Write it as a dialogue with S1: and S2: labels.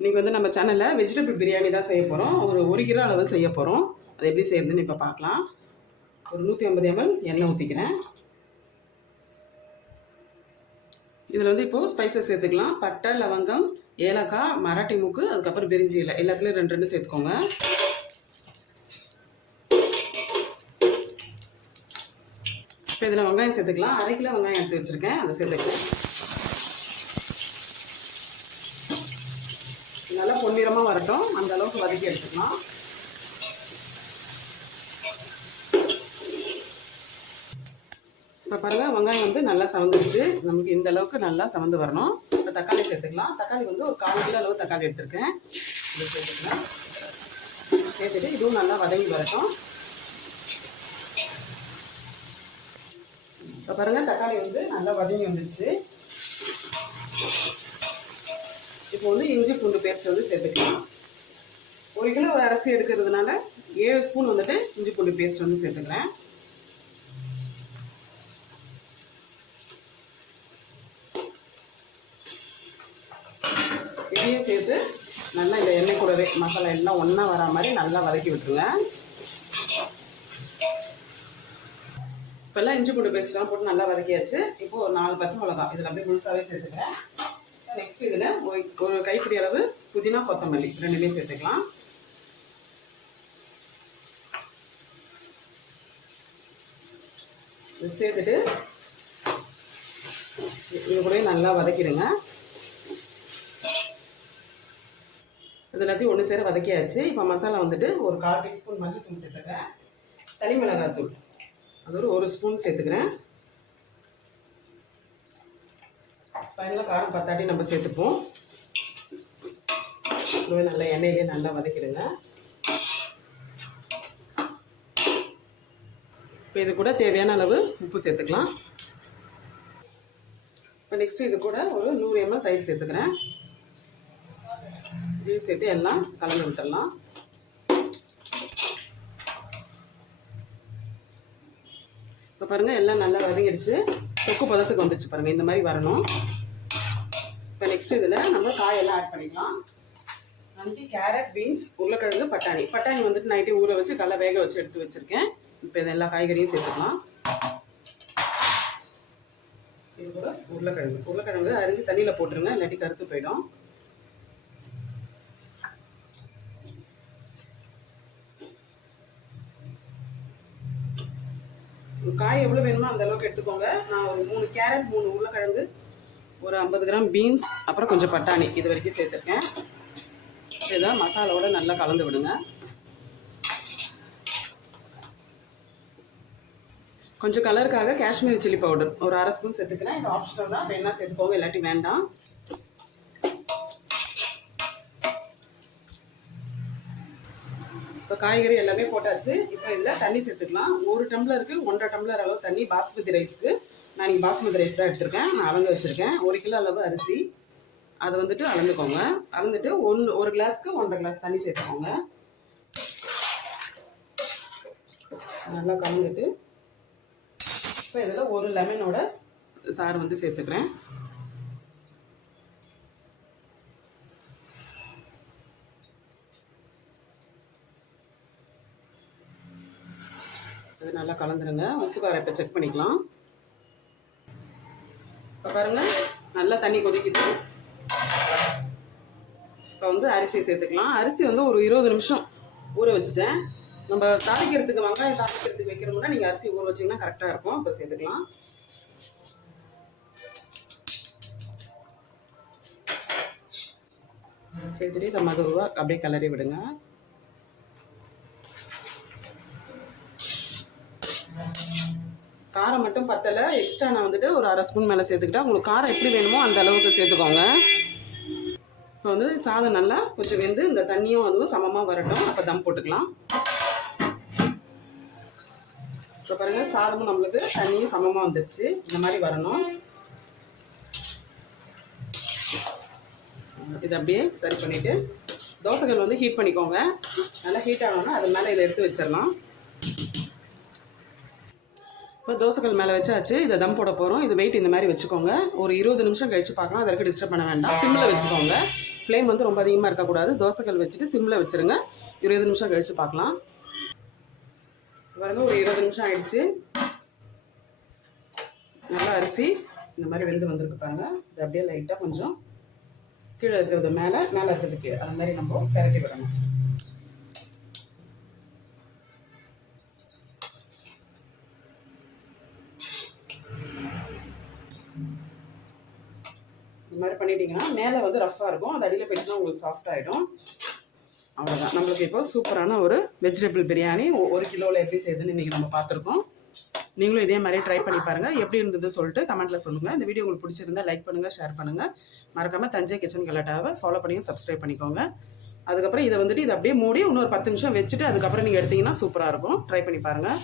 S1: இன்றைக்கி வந்து நம்ம சேனலில் வெஜிடபிள் பிரியாணி தான் செய்ய போகிறோம் ஒரு ஒரு கிலோ அளவு செய்ய போகிறோம் அது எப்படி செய்யறதுன்னு இப்போ பார்க்கலாம். ஒரு நூற்றி ஐம்பது எம்எல் எண்ணெய் ஊற்றிக்கிறேன் இதில் வந்து இப்போது ஸ்பைசஸ் சேர்த்துக்கலாம். பட்டை லவங்கம் ஏலக்காய் மராட்டி மூக்கு அதுக்கப்புறம் பிரிஞ்சி இல்லை எல்லாத்துலேயும் ரெண்டு ரெண்டு சேர்த்துக்கோங்க. இப்போ இதில் வெங்காயம் சேர்த்துக்கலாம். அரை கிலோ வெங்காயம் எடுத்து வச்சுருக்கேன். அதை சேர்த்துக்கலாம் நல்லா பொன்னிறமாக வரட்டும். அந்த அளவுக்கு வதக்கி எடுத்துக்கலாம். இப்போ பாருங்கள் வெங்காயம் வந்து நல்லா சவந்துருச்சு. நமக்கு இந்த அளவுக்கு நல்லா சவந்து வரணும். இப்போ தக்காளி சேர்த்துக்கலாம். தக்காளி வந்து ஒரு கால் கிலோ அளவு தக்காளி எடுத்திருக்கேன். இதை சேர்த்துக்கலாம். சேர்த்துட்டு இதுவும் நல்லா வதங்கி வரட்டும். இப்போ பாருங்கள் தக்காளி வந்து நல்லா வதங்கி வந்துடுச்சு இப்போ வந்து இஞ்சி பூண்டு பேஸ்ட் வந்து சேர்த்துக்கலாம். ஒரு கிலோ அரிசி எடுக்கிறதுனால ஏழு ஸ்பூன் வந்துட்டு இஞ்சி பூண்டு பேஸ்ட் வந்து சேர்த்துக்கிறேன் இதையும் சேர்த்து நல்லா இந்த எண்ணெய் கூடவே மசாலா எல்லாம் ஒன்றா வரா மாதிரி நல்லா வதக்கி விட்டுருங்க. இப்போல்லாம் இஞ்சி பூண்டு பேஸ்ட்லாம் போட்டு நல்லா வதக்கியாச்சு. இப்போது ஒரு நாலு பச்சை மிளகா இதில் அப்படியே முழுசாகவே சேர்த்துக்கிறேன். நெக்ஸ்ட் இதில் ஒரு கைப்பிடி அளவு புதினா கொத்தமல்லி ரெண்டுமே சேர்த்துக்கலாம். சேர்த்துட்டு இது கூட நல்லா வதக்கிடுங்க. இது எல்லாத்தையும் ஒன்று சேர வதக்கியாச்சு. இப்போ மசாலா வந்துட்டு ஒரு கால் டீஸ்பூன் மஞ்சள் தூள் சேர்த்துக்கிறேன். தனி மிளகாய் தூள் அது ஒரு ஒரு ஸ்பூன் சேர்த்துக்கிறேன். ஃபைனலாக காரம் பத்தாட்டி நம்ம சேர்த்துப்போம். ரொம்ப நல்லா எண்ணெயிலே நல்லா வதக்கிடுங்க. இப்போ இது கூட தேவையான அளவு உப்பு சேர்த்துக்கலாம். இப்போ நெக்ஸ்ட் இது கூட ஒரு நூறு எம்எல் தயிர் சேர்த்துக்கிறேன். இதையும் சேர்த்து எல்லாம் கலந்து விட்டுடலாம். இப்போ பாருங்கள் எல்லாம் நல்லா வதங்கிடுச்சு. தொக்கு பதத்துக்கு வந்துச்சு பாருங்கள் இந்த மாதிரி வரணும். இப்போ நெக்ஸ்ட் இதில் நம்ம காயெல்லாம் ஆட் பண்ணிக்கலாம். நாளைக்கு கேரட் பீன்ஸ் உருளைக்கிழங்கு பட்டாணி. பட்டாணி வந்துட்டு நைட்டே ஊற வச்சு நல்லா வேக வச்சு எடுத்து வச்சுருக்கேன். இப்போ இது எல்லா காய்கறியும் சேர்த்துக்கலாம். இது கூட உருளைக்கிழங்கு. உருளைக்கிழங்கு அரிஞ்சு தண்ணியில் போட்டுருங்க இல்லாட்டி கருத்து போயிடும். காய் எவ்வளோ வேணுமோ அந்த அளவுக்கு எடுத்துக்கோங்க. நான் ஒரு மூணு கேரட் மூணு உருளைக்கிழங்கு ஒரு ஐம்பது கிராம் பீன்ஸ் அப்புறம் கொஞ்சம் பட்டாணி இது வரைக்கும் சேர்த்துருக்கேன். இதை மசாலாவோட நல்லா கலந்து விடுங்க. கொஞ்சம் கலருக்காக காஷ்மீரி சில்லி பவுடர் ஒரு அரை ஸ்பூன் சேர்த்துக்கிறேன். இது ஆப்ஷனல் தான். வேணா சேர்த்துக்கோங்க இல்லாட்டி வேண்டாம். இப்போ காய்கறி எல்லாமே போட்டாச்சு. இப்போ இதில் தண்ணி சேர்த்துக்கலாம். ஒரு டம்ளருக்கு ஒன்றரை டம்ளர் அளவு தண்ணி பாஸ்மதி ரைஸ்க்கு. நான் இங்கே பாஸ்மதி ரைஸ் தான் எடுத்திருக்கேன். நான் அளந்து வச்சுருக்கேன். ஒரு கிலோ அளவு அரிசி. அதை வந்துட்டு அளந்துக்கோங்க. அளந்துட்டு ஒன்று ஒரு கிளாஸ்க்கு ஒன்றரை கிளாஸ் தண்ணி சேர்த்துக்கோங்க. நல்லா கலந்துட்டு இப்போ இதில் ஒரு லெமனோட சாறு வந்து சேர்த்துக்கிறேன். அது நல்லா கலந்துருங்க. உப்பு காரம் இப்போ செக் பண்ணிக்கலாம். இப்போ பாருங்கள் நல்லா தண்ணி கொதிக்கிட்டு இப்போ வந்து அரிசியை சேர்த்துக்கலாம். அரிசி வந்து ஒரு இருபது நிமிஷம் ஊற வச்சுட்டேன். நம்ம தாளிக்கிறதுக்கு வெங்காயம் தாளிக்கிறதுக்கு வைக்கிறோம்னா நீங்கள் அரிசி ஊற வச்சிங்கன்னா கரெக்டாக இருக்கும். இப்போ சேர்த்துக்கலாம். சேர்த்துட்டு நம்ம மதுவாக அப்படியே கிளறி விடுங்க. காரம் மட்டும் பத்தலை. எக்ஸ்ட்ரா நான் வந்துட்டு ஒரு அரை ஸ்பூன் மேலே சேர்த்துக்கிட்டேன். உங்களுக்கு காரம் எப்படி வேணுமோ அந்த அளவுக்கு சேர்த்துக்கோங்க. இப்போ வந்து சாதம் நல்லா கொஞ்சம் வெந்து இந்த தண்ணியும் அதுவும் சமமாக வரட்டும். அப்போ தம் போட்டுக்கலாம். இப்போ பாருங்கள் சாதமும் நம்மளுக்கு தண்ணியும் சமமாக வந்துருச்சு. இந்த மாதிரி வரணும். இதை அப்படியே சரி பண்ணிவிட்டு தோசைகள் வந்து ஹீட் பண்ணிக்கோங்க. நல்லா ஹீட் ஆகணும்னா அது மேலே இதை எடுத்து வச்சிடலாம். இப்போ தோசைகள் மேலே வச்சாச்சு இதை தம் போட போகிறோம் இது வெயிட் இந்த மாதிரி வச்சுக்கோங்க. ஒரு இருபது நிமிஷம் கழிச்சு பார்க்கலாம். அதற்கு டிஸ்டர்ப் பண்ண வேண்டாம். சிம்மில் வச்சுக்கோங்க. ஃப்ளேம் வந்து ரொம்ப அதிகமாக இருக்கக்கூடாது. தோசைகள் வச்சுட்டு சிம்மில் வச்சுருங்க. இருபது நிமிஷம் கழித்து பார்க்கலாம். பாருங்க ஒரு இருபது நிமிஷம் ஆயிடுச்சு. நல்லா அரிசி இந்த மாதிரி வெந்து வந்திருக்கு பாருங்க. இது அப்படியே லைட்டாக கொஞ்சம் கீழே இருக்கிறது மேலே மேலே இருக்கிறது கீழே அது மாதிரி நம்ம கரட்டி விடணும். இது மாதிரி பண்ணிட்டீங்கன்னா மேலே வந்து ரஃப்பாக இருக்கும். அது அடியில் போயிட்டுனா உங்களுக்கு சாஃப்ட் ஆகிடும் அவ்வளோதான் நம்மளுக்கு இப்போ சூப்பரான ஒரு வெஜிடபிள் பிரியாணி. ஒரு கிலோவில் எப்படி செய்யுதுன்னு இன்றைக்கி நம்ம பார்த்துருக்கோம். நீங்களும் இதே மாதிரி ட்ரை பண்ணி பாருங்கள் எப்படி இருந்தது சொல்லிட்டு கமெண்ட்டில் சொல்லுங்கள் இந்த வீடியோ உங்களுக்கு பிடிச்சிருந்தா லைக் பண்ணுங்கள் ஷேர் பண்ணுங்கள் மறக்காமல் தஞ்சை கிச்சன் கலாட்டாவை ஃபாலோ பண்ணி சப்ஸ்கிரைப் பண்ணிக்கோங்க. அதுக்கப்புறம் இதை வந்துட்டு இதை அப்படியே மூடி இன்னொரு பத்து நிமிஷம் வச்சுட்டு அதுக்கப்புறம் நீங்கள் எடுத்தீங்கன்னா சூப்பராக இருக்கும். ட்ரை பண்ணி பாருங்கள்